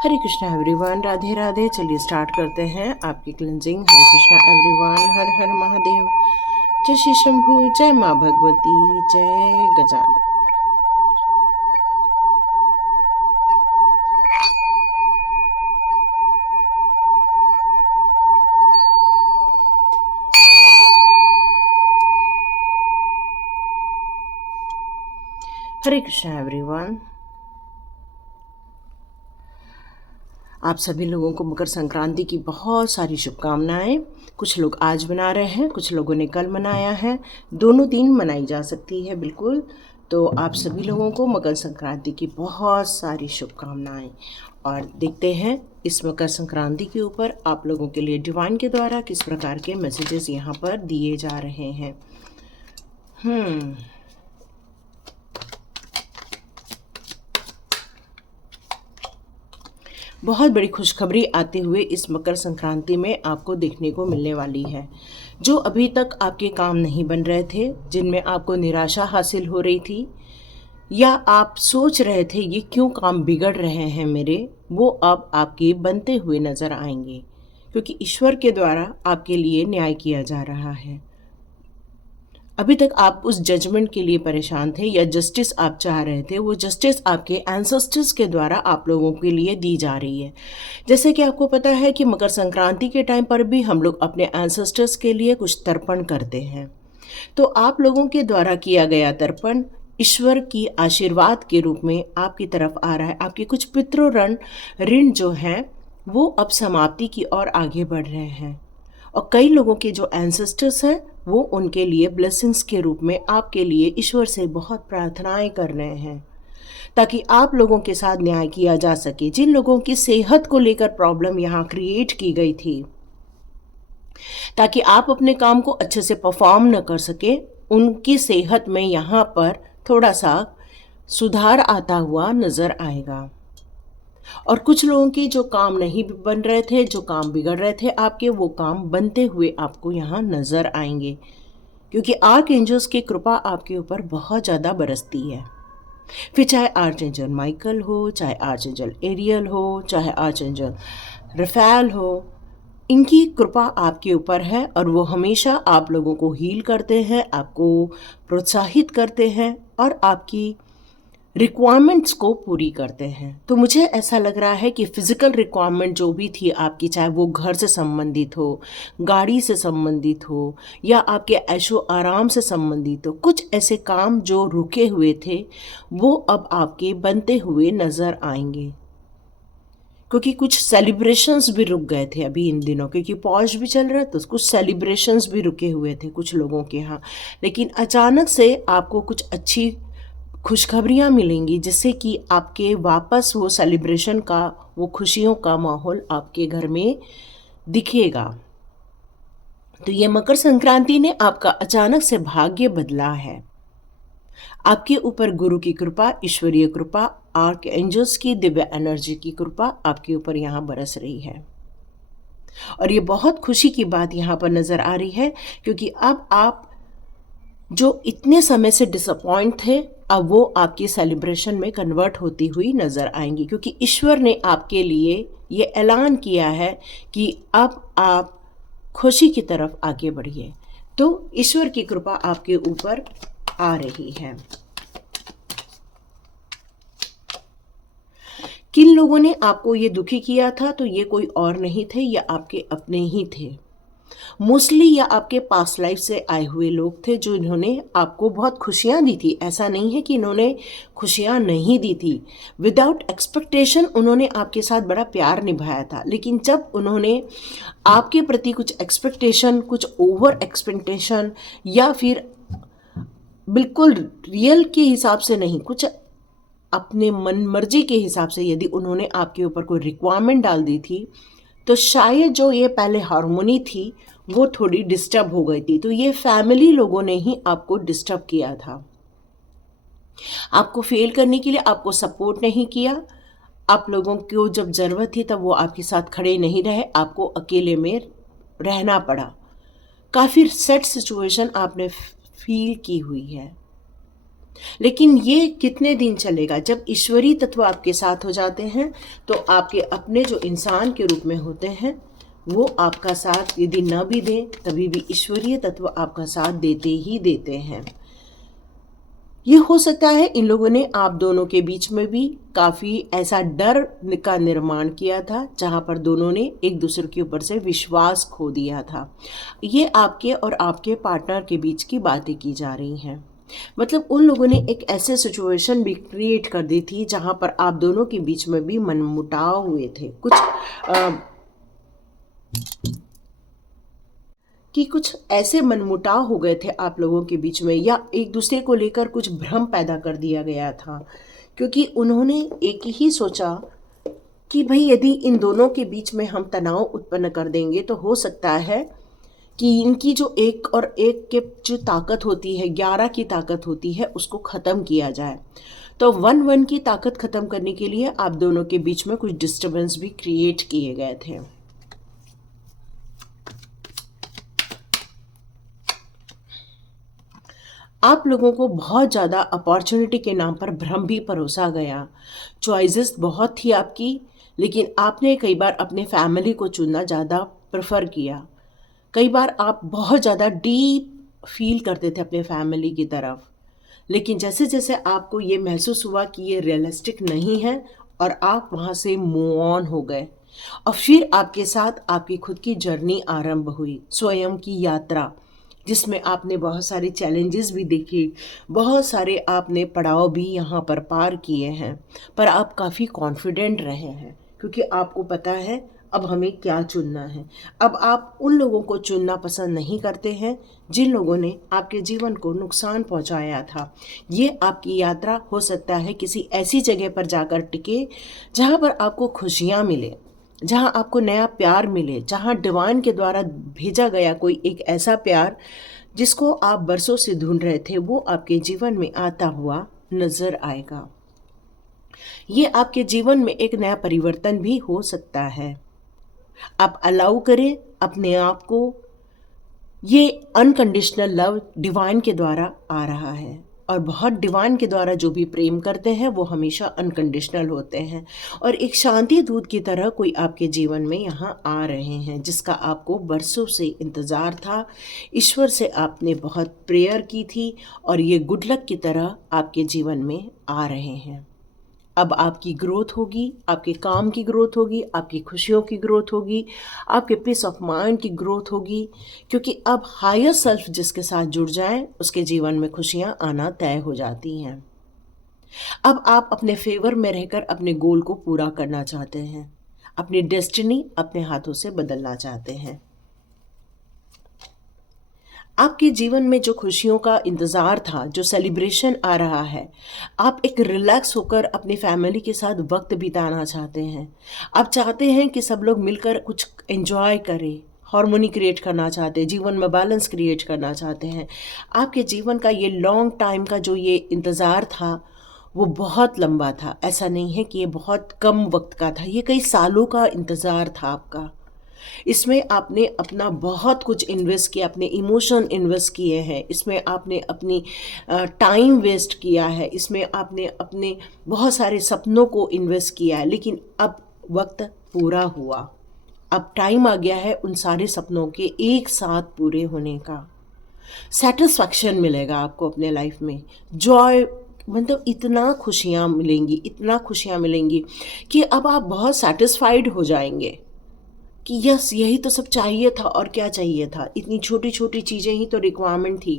हरे Krishna everyone, Radhe Radhe. चलिए start करते हैं आपकी क्लिनजिंग। हरे कृष्णा एवरीवन, हर हर महादेव। जय श्री शंभू, जय माँ भगवती, जय गजानन। हरे कृष्णा एवरीवन, आप सभी लोगों को मकर संक्रांति की बहुत सारी शुभकामनाएं। कुछ लोग आज मना रहे हैं, कुछ लोगों ने कल मनाया है। दोनों दिन मनाई जा सकती है बिल्कुल। तो आप सभी लोगों को मकर संक्रांति की बहुत सारी शुभकामनाएं। और देखते हैं इस मकर संक्रांति के ऊपर आप लोगों के लिए डिवाइन के द्वारा किस प्रकार के मैसेजेस यहाँ पर दिए जा रहे हैं। बहुत बड़ी खुशखबरी आते हुए इस मकर संक्रांति में आपको देखने को मिलने वाली है। जो अभी तक आपके काम नहीं बन रहे थे, जिनमें आपको निराशा हासिल हो रही थी, या आप सोच रहे थे ये क्यों काम बिगड़ रहे हैं मेरे, वो अब आपके बनते हुए नज़र आएंगे, क्योंकि ईश्वर के द्वारा आपके लिए न्याय किया जा रहा है। अभी तक आप उस जजमेंट के लिए परेशान थे या जस्टिस आप चाह रहे थे, वो जस्टिस आपके एंसेस्टर्स के द्वारा आप लोगों के लिए दी जा रही है। जैसे कि आपको पता है कि मकर संक्रांति के टाइम पर भी हम लोग अपने एंसेस्टर्स के लिए कुछ तर्पण करते हैं। तो आप लोगों के द्वारा किया गया तर्पण ईश्वर की आशीर्वाद के रूप में आपकी तरफ आ रहा है। आपके कुछ पितृ ऋण जो हैं वो अब समाप्ति की ओर आगे बढ़ रहे हैं। और कई लोगों के जो एंसेस्टर्स हैं वो उनके लिए ब्लेसिंग्स के रूप में आपके लिए ईश्वर से बहुत प्रार्थनाएं कर रहे हैं, ताकि आप लोगों के साथ न्याय किया जा सके। जिन लोगों की सेहत को लेकर प्रॉब्लम यहाँ क्रिएट की गई थी, ताकि आप अपने काम को अच्छे से परफॉर्म न कर सके, उनकी सेहत में यहाँ पर थोड़ा सा सुधार आता हुआ नज़र आएगा। और कुछ लोगों की जो काम नहीं बन रहे थे, जो काम बिगड़ रहे थे आपके, वो काम बनते हुए आपको यहाँ नज़र आएंगे, क्योंकि आर्क एंजल्स की कृपा आपके ऊपर बहुत ज़्यादा बरसती है। फिर चाहे आर्च एंजल माइकल हो, चाहे आर्च एंजल एरियल हो, चाहे आर्च एंजल रफेल हो, इनकी कृपा आपके ऊपर है और वो हमेशा आप लोगों को हील करते हैं, आपको प्रोत्साहित करते हैं और आपकी रिक्वायरमेंट्स को पूरी करते हैं। तो मुझे ऐसा लग रहा है कि फ़िज़िकल रिक्वायरमेंट जो भी थी आपकी, चाहे वो घर से संबंधित हो, गाड़ी से संबंधित हो, या आपके ऐशो आराम से संबंधित हो, कुछ ऐसे काम जो रुके हुए थे वो अब आपके बनते हुए नज़र आएंगे। क्योंकि कुछ सेलिब्रेशंस भी रुक गए थे अभी इन दिनों, क्योंकि पॉज भी चल रहा है, तो कुछ सेलिब्रेशंस भी रुके हुए थे कुछ लोगों के यहाँ। लेकिन अचानक से आपको कुछ अच्छी खुशखबरियाँ मिलेंगी, जिससे कि आपके वापस वो सेलिब्रेशन का, वो खुशियों का माहौल आपके घर में दिखेगा। तो ये मकर संक्रांति ने आपका अचानक से भाग्य बदला है। आपके ऊपर गुरु की कृपा, ईश्वरीय कृपा, आर्क एंजल्स की दिव्य एनर्जी की कृपा आपके ऊपर यहाँ बरस रही है। और ये बहुत खुशी की बात यहाँ पर नज़र आ रही है, क्योंकि अब आप जो इतने समय से डिसअपॉइंट थे, अब वो आपकी सेलिब्रेशन में कन्वर्ट होती हुई नज़र आएंगी, क्योंकि ईश्वर ने आपके लिए ये ऐलान किया है कि अब आप खुशी की तरफ आगे बढ़िए। तो ईश्वर की कृपा आपके ऊपर आ रही है। किन लोगों ने आपको ये दुखी किया था, तो ये कोई और नहीं थे, या आपके अपने ही थे मोस्टली, या आपके पास्ट लाइफ से आए हुए लोग थे जो इन्होंने आपको बहुत खुशियाँ दी थी। ऐसा नहीं है कि इन्होंने खुशियाँ नहीं दी थी, विदाउट एक्सपेक्टेशन उन्होंने आपके साथ बड़ा प्यार निभाया था। लेकिन जब उन्होंने आपके प्रति कुछ एक्सपेक्टेशन, कुछ ओवर एक्सपेक्टेशन, या फिर बिल्कुल रियल के हिसाब से नहीं, कुछ अपने मन मर्जी के हिसाब से यदि उन्होंने आपके ऊपर कोई रिक्वायरमेंट डाल दी थी, तो शायद जो ये पहले हार्मोनी थी वो थोड़ी डिस्टर्ब हो गई थी। तो ये फैमिली लोगों ने ही आपको डिस्टर्ब किया था, आपको फेल करने के लिए आपको सपोर्ट नहीं किया। आप लोगों को जब ज़रूरत थी तब वो आपके साथ खड़े नहीं रहे, आपको अकेले में रहना पड़ा। काफ़ी सैड सिचुएशन आपने फील की हुई है। लेकिन ये कितने दिन चलेगा? जब ईश्वरीय तत्व आपके साथ हो जाते हैं तो आपके अपने जो इंसान के रूप में होते हैं वो आपका साथ यदि न भी दें तभी भी ईश्वरीय तत्व आपका साथ देते ही देते हैं। ये हो सकता है इन लोगों ने आप दोनों के बीच में भी काफ़ी ऐसा डर का निर्माण किया था जहाँ पर दोनों ने एक दूसरे के ऊपर से विश्वास खो दिया था। ये आपके और आपके पार्टनर के बीच की बातें की जा रही हैं। मतलब उन लोगों ने एक ऐसे सिचुएशन भी क्रिएट कर दी थी जहाँ पर आप दोनों के बीच में भी मनमुटाव हुए थे। कुछ ऐसे मनमुटाव हो गए थे आप लोगों के बीच में, या एक दूसरे को लेकर कुछ भ्रम पैदा कर दिया गया था, क्योंकि उन्होंने एक ही सोचा कि भाई यदि इन दोनों के बीच में हम तनाव उत्पन्न कर देंगे तो हो सकता है कि इनकी जो एक और एक के जो ताकत होती है, 11 की ताकत होती है, उसको ख़त्म किया जाए। तो 1-1 की ताकत ख़त्म करने के लिए आप दोनों के बीच में कुछ डिस्टर्बेंस भी क्रिएट किए गए थे। आप लोगों को बहुत ज़्यादा अपॉर्चुनिटी के नाम पर भ्रम भी परोसा गया। चॉइसेस बहुत थी आपकी, लेकिन आपने कई बार अपने फैमिली को चुनना ज़्यादा प्रेफर किया। कई बार आप बहुत ज़्यादा डीप फील करते थे अपने फैमिली की तरफ, लेकिन जैसे जैसे आपको ये महसूस हुआ कि ये रियलिस्टिक नहीं है और आप वहाँ से मूव ऑन हो गए, और फिर आपके साथ आपकी खुद की जर्नी आरंभ हुई, स्वयं की यात्रा, जिसमें आपने बहुत सारे चैलेंजेस भी देखे, बहुत सारे आपने पड़ाव भी यहाँ पर पार किए हैं, पर आप काफ़ी कॉन्फिडेंट रहे हैं क्योंकि आपको पता है अब हमें क्या चुनना है। अब आप उन लोगों को चुनना पसंद नहीं करते हैं जिन लोगों ने आपके जीवन को नुकसान पहुंचाया था। ये आपकी यात्रा हो सकता है किसी ऐसी जगह पर जाकर टिके जहाँ पर आपको खुशियाँ मिले, जहाँ आपको नया प्यार मिले, जहाँ डिवाइन के द्वारा भेजा गया कोई एक ऐसा प्यार जिसको आप बरसों से ढूंढ रहे थे, वो आपके जीवन में आता हुआ नजर आएगा। ये आपके जीवन में एक नया परिवर्तन भी हो सकता है। आप अलाउ करें अपने आप को। ये अनकंडीशनल लव डिवाइन के द्वारा आ रहा है, और बहुत डिवाइन के द्वारा जो भी प्रेम करते हैं वो हमेशा अनकंडीशनल होते हैं, और एक शांति दूत की तरह कोई आपके जीवन में यहाँ आ रहे हैं जिसका आपको बरसों से इंतज़ार था। ईश्वर से आपने बहुत प्रेयर की थी और ये गुड लक की तरह आपके जीवन में आ रहे हैं। अब आपकी ग्रोथ होगी, आपके काम की ग्रोथ होगी, आपकी खुशियों की ग्रोथ होगी, आपके पीस ऑफ माइंड की ग्रोथ होगी, क्योंकि अब हायर सेल्फ जिसके साथ जुड़ जाए उसके जीवन में खुशियां आना तय हो जाती हैं। अब आप अपने फेवर में रहकर अपने गोल को पूरा करना चाहते हैं, अपनी डेस्टिनी अपने हाथों से बदलना चाहते हैं। आपके जीवन में जो खुशियों का इंतज़ार था, जो सेलिब्रेशन आ रहा है, आप एक रिलैक्स होकर अपनी फैमिली के साथ वक्त बिताना चाहते हैं। आप चाहते हैं कि सब लोग मिलकर कुछ एंजॉय करें, हार्मोनी क्रिएट करना चाहते हैं, जीवन में बैलेंस क्रिएट करना चाहते हैं। आपके जीवन का ये लॉन्ग टाइम का जो ये इंतज़ार था वो बहुत लंबा था। ऐसा नहीं है कि ये बहुत कम वक्त का था, ये कई सालों का इंतज़ार था आपका। इसमें आपने अपना बहुत कुछ इन्वेस्ट किया, अपने इमोशन इन्वेस्ट किए हैं, इसमें आपने अपनी टाइम वेस्ट किया है, इसमें आपने अपने बहुत सारे सपनों को इन्वेस्ट किया है, लेकिन अब वक्त पूरा हुआ। अब टाइम आ गया है उन सारे सपनों के एक साथ पूरे होने का। सेटिस्फैक्शन मिलेगा आपको अपने लाइफ में, जॉय, मतलब इतना खुशियाँ मिलेंगी, इतना खुशियाँ मिलेंगी कि अब आप बहुत सेटिस्फाइड हो जाएंगे कि यस यही तो सब चाहिए था, और क्या चाहिए था, इतनी छोटी छोटी चीज़ें ही तो रिक्वायरमेंट थी।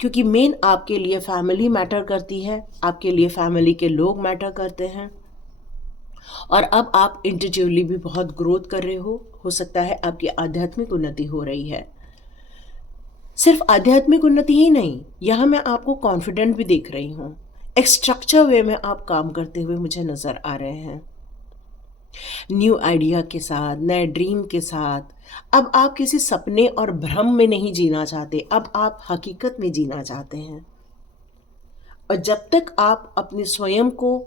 क्योंकि मेन आपके लिए फैमिली मैटर करती है, आपके लिए फैमिली के लोग मैटर करते हैं, और अब आप इंटेंटिवली भी बहुत ग्रोथ कर रहे हो सकता है आपकी आध्यात्मिक उन्नति हो रही है। सिर्फ आध्यात्मिक उन्नति ही नहीं, यहाँ मैं आपको कॉन्फिडेंट भी देख रही हूँ। एक स्ट्रक्चर वे में आप काम करते हुए मुझे नज़र आ रहे हैं, न्यू आइडिया के साथ, नए ड्रीम के साथ। अब आप किसी सपने और भ्रम में नहीं जीना चाहते, अब आप हकीकत में जीना चाहते हैं। और जब तक आप अपने स्वयं को,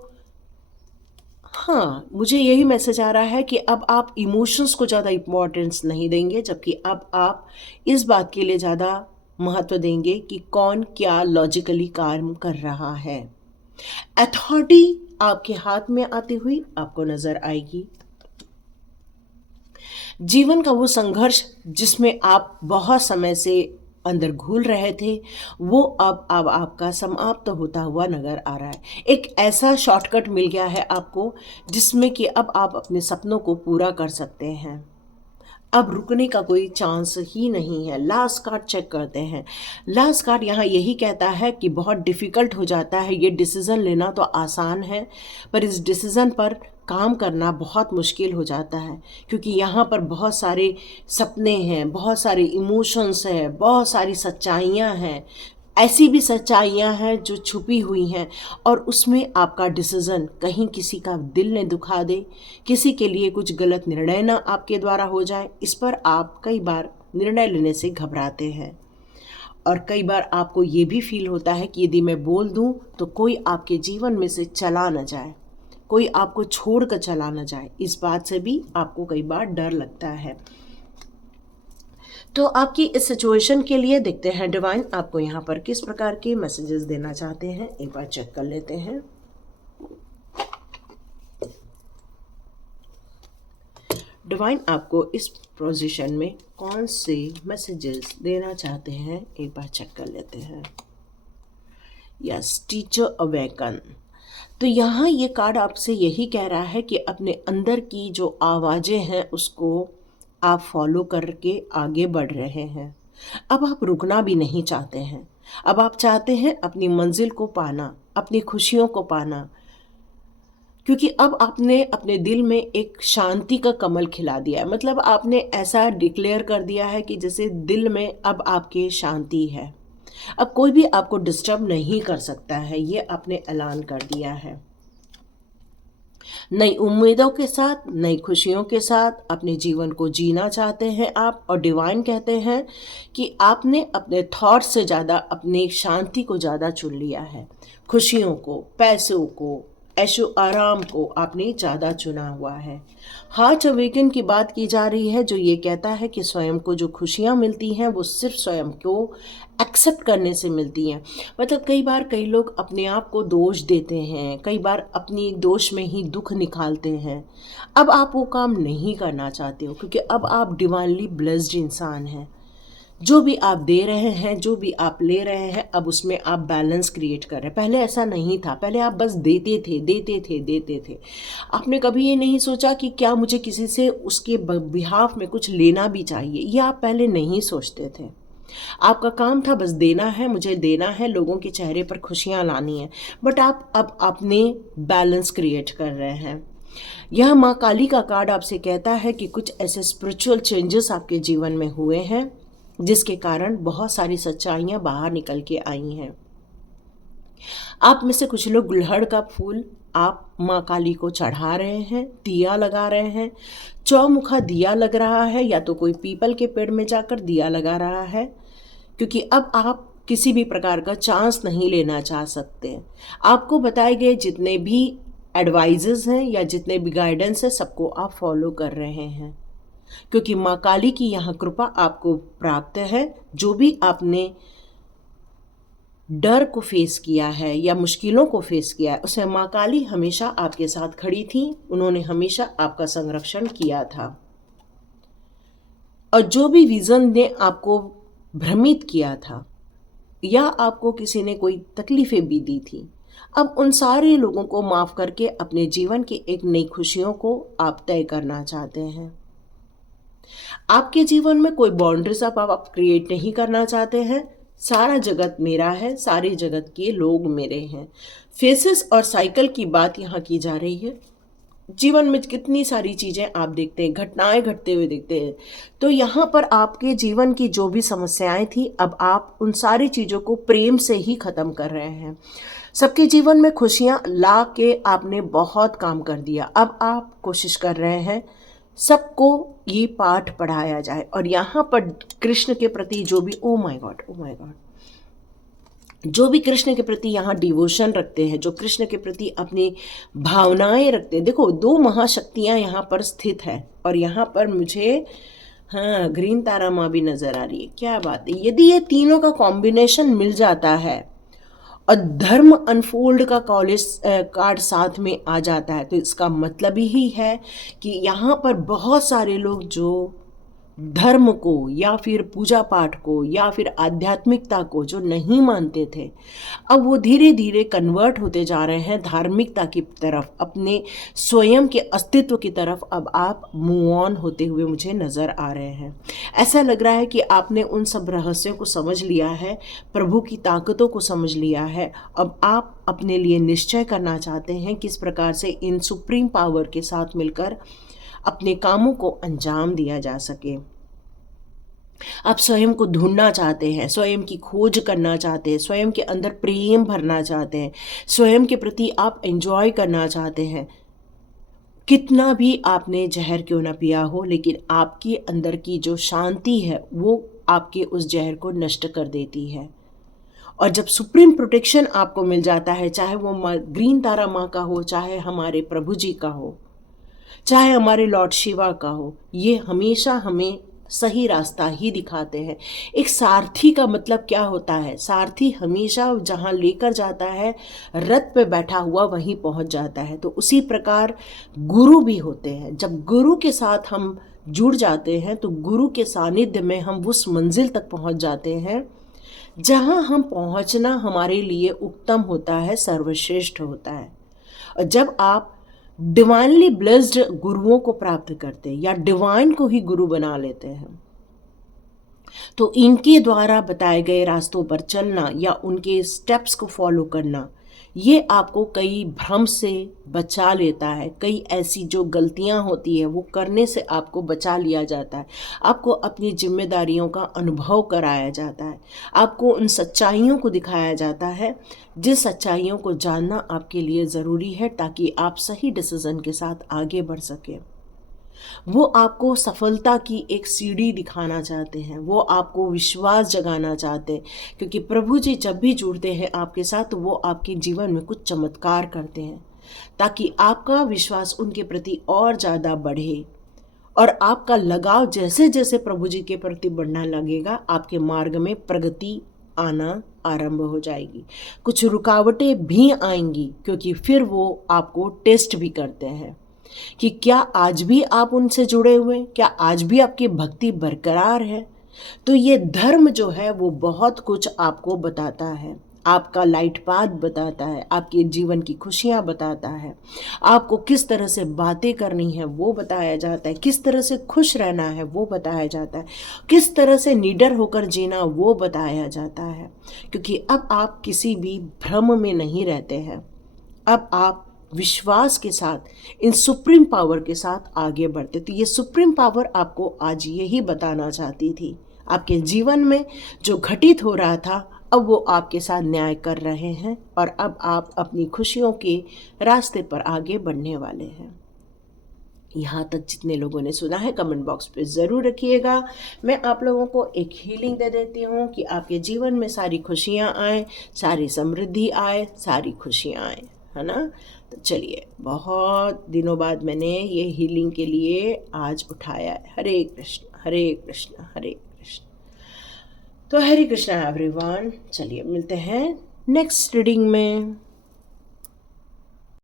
हाँ, मुझे यही मैसेज आ रहा है कि अब आप इमोशंस को ज़्यादा इम्पोर्टेंस नहीं देंगे, जबकि अब आप इस बात के लिए ज़्यादा महत्व देंगे कि कौन क्या लॉजिकली काम कर रहा है। अथॉरिटी आपके हाथ में आती हुई आपको नजर आएगी। जीवन का वो संघर्ष जिसमें आप बहुत समय से अंदर घुल रहे थे, वो अब आपका समाप्त होता हुआ नजर आ रहा है। एक ऐसा शॉर्टकट मिल गया है आपको जिसमें कि अब आप अपने सपनों को पूरा कर सकते हैं। अब रुकने का कोई चांस ही नहीं है। लास्ट कार्ड चेक करते हैं। लास्ट कार्ड यहाँ यही कहता है कि बहुत डिफ़िकल्ट हो जाता है, ये डिसीज़न लेना तो आसान है पर इस डिसीज़न पर काम करना बहुत मुश्किल हो जाता है, क्योंकि यहाँ पर बहुत सारे सपने हैं, बहुत सारे इमोशंस हैं, बहुत सारी सच्चाइयाँ हैं। ऐसी भी सच्चाइयाँ हैं जो छुपी हुई हैं और उसमें आपका डिसीज़न कहीं किसी का दिल न दुखा दे, किसी के लिए कुछ गलत निर्णय ना आपके द्वारा हो जाए, इस पर आप कई बार निर्णय लेने से घबराते हैं। और कई बार आपको ये भी फील होता है कि यदि मैं बोल दूं तो कोई आपके जीवन में से चला न जाए, कोई आपको छोड़ कर चला न जाए, इस बात से भी आपको कई बार डर लगता है। तो आपकी इस सिचुएशन के लिए देखते हैं डिवाइन आपको यहाँ पर किस प्रकार के मैसेजेस देना चाहते हैं। एक बार चेक कर लेते हैं। डिवाइन आपको इस पोजीशन में कौन से मैसेजेस देना चाहते हैं, एक बार चेक कर लेते हैं। Yes, teacher awaken. तो यहाँ ये कार्ड आपसे यही कह रहा है कि अपने अंदर की जो आवाज़ें हैं उसको आप फॉलो करके आगे बढ़ रहे हैं। अब आप रुकना भी नहीं चाहते हैं। अब आप चाहते हैं अपनी मंजिल को पाना, अपनी खुशियों को पाना, क्योंकि अब आपने अपने दिल में एक शांति का कमल खिला दिया है। मतलब आपने ऐसा डिक्लेयर कर दिया है कि जैसे दिल में अब आपके शांति है, अब कोई भी आपको डिस्टर्ब नहीं कर सकता है, ये आपने ऐलान कर दिया है। नई उम्मीदों के साथ, नई खुशियों के साथ अपने जीवन को जीना चाहते हैं आप। और डिवाइन कहते हैं कि आपने अपने थॉट्स से ज़्यादा अपनी शांति को ज़्यादा चुन लिया है। खुशियों को, पैसों को, ऐशो आराम को आपने ज़्यादा चुना हुआ है। हार्ट अवेकन की बात की जा रही है, जो ये कहता है कि स्वयं को जो खुशियाँ मिलती हैं वो सिर्फ स्वयं को एक्सेप्ट करने से मिलती हैं। मतलब कई बार कई लोग अपने आप को दोष देते हैं, कई बार अपनी दोष में ही दुख निकालते हैं। अब आप वो काम नहीं करना चाहते हो, क्योंकि अब आप डिवाइनली ब्लेस्ड इंसान हैं। जो भी आप दे रहे हैं, जो भी आप ले रहे हैं, अब उसमें आप बैलेंस क्रिएट कर रहे हैं। पहले ऐसा नहीं था, पहले आप बस देते थे, देते थे, देते थे। आपने कभी ये नहीं सोचा कि क्या मुझे किसी से उसके बिहाफ में कुछ लेना भी चाहिए, ये आप पहले नहीं सोचते थे। आपका काम था बस देना है, मुझे देना है, लोगों के चेहरे पर खुशियाँ लानी है। बट आप अब अपने बैलेंस क्रिएट कर रहे हैं। यह माँ काली का कार्ड आपसे कहता है कि कुछ ऐसे स्पिरिचुअल चेंजेस आपके जीवन में हुए हैं जिसके कारण बहुत सारी सच्चाइयाँ बाहर निकल के आई हैं। आप में से कुछ लोग गुलहड़ का फूल आप माँ काली को चढ़ा रहे हैं, दिया लगा रहे हैं। चौमुखा दिया लग रहा है, या तो कोई पीपल के पेड़ में जाकर दिया लगा रहा है, क्योंकि अब आप किसी भी प्रकार का चांस नहीं लेना चाह सकते। आपको बताए गए जितने भी एडवाइजेस हैं या जितने भी गाइडेंस है, सबको आप फॉलो कर रहे हैं, क्योंकि माँ काली की यहाँ कृपा आपको प्राप्त है। जो भी आपने डर को फेस किया है या मुश्किलों को फेस किया है, उसे माँ काली हमेशा आपके साथ खड़ी थी। उन्होंने हमेशा आपका संरक्षण किया था। और जो भी विजन ने आपको भ्रमित किया था या आपको किसी ने कोई तकलीफें भी दी थी, अब उन सारे लोगों को माफ़ करके अपने जीवन की एक नई खुशियों को आप तय करना चाहते हैं। आपके जीवन में कोई बाउंड्रीज आप क्रिएट नहीं करना चाहते हैं। सारा जगत मेरा है, सारे जगत के लोग मेरे हैं। फेसेस और साइकिल की बात यहाँ की जा रही है। जीवन में कितनी सारी चीज़ें आप देखते हैं, घटनाएं घटते हुए देखते हैं। तो यहाँ पर आपके जीवन की जो भी समस्याएं थी, अब आप उन सारी चीज़ों को प्रेम से ही ख़त्म कर रहे हैं। सबके जीवन में खुशियाँ ला के आपने बहुत काम कर दिया। अब आप कोशिश कर रहे हैं सबको ये पाठ पढ़ाया जाए। और यहाँ पर कृष्ण के प्रति जो भी ओ माय गॉड, जो भी कृष्ण के प्रति यहाँ डिवोशन रखते हैं, जो कृष्ण के प्रति अपनी भावनाएं रखते हैं। देखो, दो महाशक्तियाँ यहाँ पर स्थित है और यहाँ पर मुझे हाँ, ग्रीन तारा माँ भी नजर आ रही है, क्या बात है। यदि ये तीनों का कॉम्बिनेशन मिल जाता है और धर्म अनफोल्ड का कॉलेज कार्ड साथ में आ जाता है, तो इसका मतलब ही है कि यहाँ पर बहुत सारे लोग जो धर्म को या फिर पूजा पाठ को या फिर आध्यात्मिकता को जो नहीं मानते थे, अब वो धीरे धीरे कन्वर्ट होते जा रहे हैं धार्मिकता की तरफ, अपने स्वयं के अस्तित्व की तरफ। अब आप मूव ऑन होते हुए मुझे नज़र आ रहे हैं। ऐसा लग रहा है कि आपने उन सब रहस्यों को समझ लिया है, प्रभु की ताकतों को समझ लिया है। अब आप अपने लिए निश्चय करना चाहते हैं किस प्रकार से इन सुप्रीम पावर के साथ मिलकर अपने कामों को अंजाम दिया जा सके। आप स्वयं को ढूंढना चाहते हैं, स्वयं की खोज करना चाहते हैं, स्वयं के अंदर प्रेम भरना चाहते हैं, स्वयं के प्रति आप एंजॉय करना चाहते हैं। कितना भी आपने जहर क्यों ना पिया हो, लेकिन आपके अंदर की जो शांति है वो आपके उस जहर को नष्ट कर देती है। और जब सुप्रीम प्रोटेक्शन आपको मिल जाता है, चाहे वो ग्रीन तारा माँ का हो, चाहे हमारे प्रभु जी का हो, चाहे हमारे लॉर्ड शिवा का हो, ये हमेशा हमें सही रास्ता ही दिखाते हैं। एक सारथी का मतलब क्या होता है? सारथी हमेशा जहाँ लेकर जाता है, रथ पे बैठा हुआ वहीं पहुँच जाता है। तो उसी प्रकार गुरु भी होते हैं। जब गुरु के साथ हम जुड़ जाते हैं तो गुरु के सानिध्य में हम उस मंजिल तक पहुँच जाते हैं जहाँ हम पहुँचना हमारे लिए उत्तम होता है, सर्वश्रेष्ठ होता है। और जब आप डिवाइनली ब्लेस्ड गुरुओं को प्राप्त करते हैं या डिवाइन को ही गुरु बना लेते हैं, तो इनके द्वारा बताए गए रास्तों पर चलना या उनके स्टेप्स को फॉलो करना, ये आपको कई भ्रम से बचा लेता है। कई ऐसी जो गलतियां होती है वो करने से आपको बचा लिया जाता है। आपको अपनी जिम्मेदारियों का अनुभव कराया जाता है, आपको उन सच्चाइयों को दिखाया जाता है जिस सच्चाइयों को जानना आपके लिए ज़रूरी है ताकि आप सही डिसीज़न के साथ आगे बढ़ सकें। वो आपको सफलता की एक सीढ़ी दिखाना चाहते हैं, वो आपको विश्वास जगाना चाहते हैं, क्योंकि प्रभु जी जब भी जुड़ते हैं आपके साथ तो वो आपके जीवन में कुछ चमत्कार करते हैं ताकि आपका विश्वास उनके प्रति और ज़्यादा बढ़े। और आपका लगाव जैसे जैसे प्रभु जी के प्रति बढ़ना लगेगा, आपके मार्ग में प्रगति आना आरंभ हो जाएगी। कुछ रुकावटें भी आएंगी क्योंकि फिर वो आपको टेस्ट भी करते हैं कि क्या आज भी आप उनसे जुड़े हुए हैं, क्या आज भी आपकी भक्ति बरकरार है। तो ये धर्म जो है वो बहुत कुछ आपको बताता है, आपका लाइट पाथ बताता है, आपके जीवन की खुशियाँ बताता है, आपको किस तरह से बातें करनी है वो बताया जाता है, किस तरह से खुश रहना है वो बताया जाता है, किस तरह से निडर होकर जीना वो बताया जाता है। क्योंकि अब आप किसी भी भ्रम में नहीं रहते हैं, अब आप विश्वास के साथ इन सुप्रीम पावर के साथ आगे बढ़ते। तो ये सुप्रीम पावर आपको आज यही बताना चाहती थी। आपके जीवन में जो घटित हो रहा था अब वो आपके साथ न्याय कर रहे हैं और अब आप अपनी खुशियों के रास्ते पर आगे बढ़ने वाले हैं। यहाँ तक जितने लोगों ने सुना है कमेंट बॉक्स पे ज़रूर रखिएगा। मैं आप लोगों को एक हीलिंग दे देती हूँ कि आपके जीवन में सारी खुशियाँ आए, सारी समृद्धि आए, सारी खुशियाँ आए, है ना। तो चलिए, बहुत दिनों बाद मैंने ये हीलिंग के लिए आज उठाया है। हरे कृष्ण हरे कृष्ण हरे कृष्ण। तो हरे कृष्णा एवरीवन, चलिए मिलते हैं नेक्स्ट रीडिंग में।